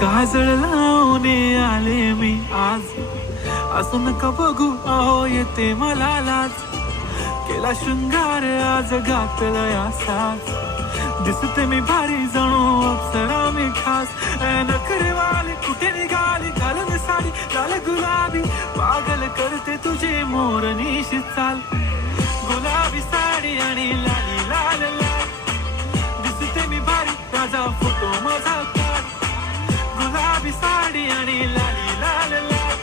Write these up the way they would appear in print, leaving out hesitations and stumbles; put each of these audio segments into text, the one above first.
काजळ लावणे आले मी आज, असं नका बघू अहो येते मला लाज. केला शृंगार आज घातलं असाच, दिसते मी भारी जणू अप्सरा मी खास. नखरेवाली कुठे निघाली घालून साडी लाल गुलाबी, पागल करते तुझे मोरनीशी चाल. गुलाबी साडी आणि लाली लाल लाल, दिसते मी भारी राजा फोटो माझा काढ. गुलाबी साडी आणि लाली लाल लाल,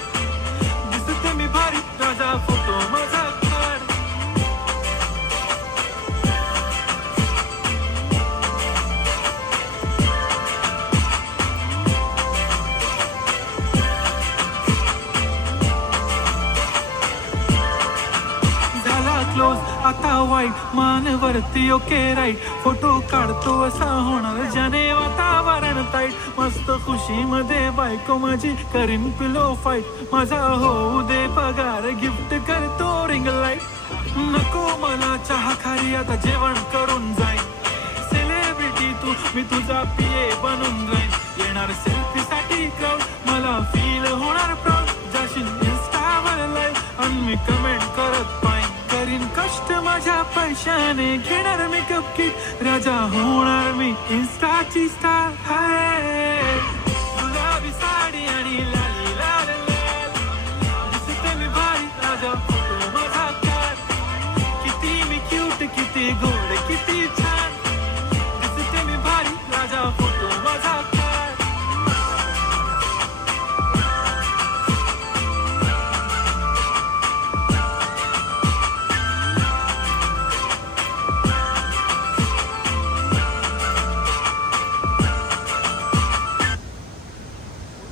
दिसते मी भारी राजा फोटो माझा काढ. क्लोज आता वाईट मानवरती ओके राईट, फोटो काढतो असा होणार ज्याने वातावरण ताईट. मस्त खुशी मध्ये बायको माझी करीन पिलो फाईट, माझा होऊ दे पगार गिफ्ट करतो रिंग लाईट. नको मला चहा खारी आता जेवण करून जाईन, सेलिब्रिटी तू मी तुझा पिये बनून राहीन. येणार सेल्फी साठी क्राऊड मला फील होणार प्राऊड, जाशील इन्स्टावर लाईव्ह आणि मी कमेंट करत पाहिन. करीन कष्ट माझ्या पैशाने घेणार मेकअप किट, राजा होणार मी इन्स्टाची स्टार. हाय